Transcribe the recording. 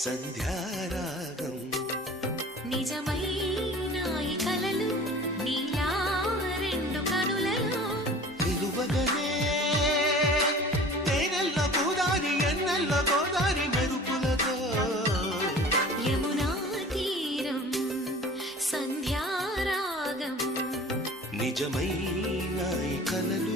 సంధ్యారాగం నిజమైన ఈ కలలు నీలా రెండు కనులలో నిలువగనే తేనెల్ల పూదారి ఎన్నెల్ల గోదారి మెరుపులతో యమునా తీరం సంధ్యారాగం నిజమైన ఈ కలలు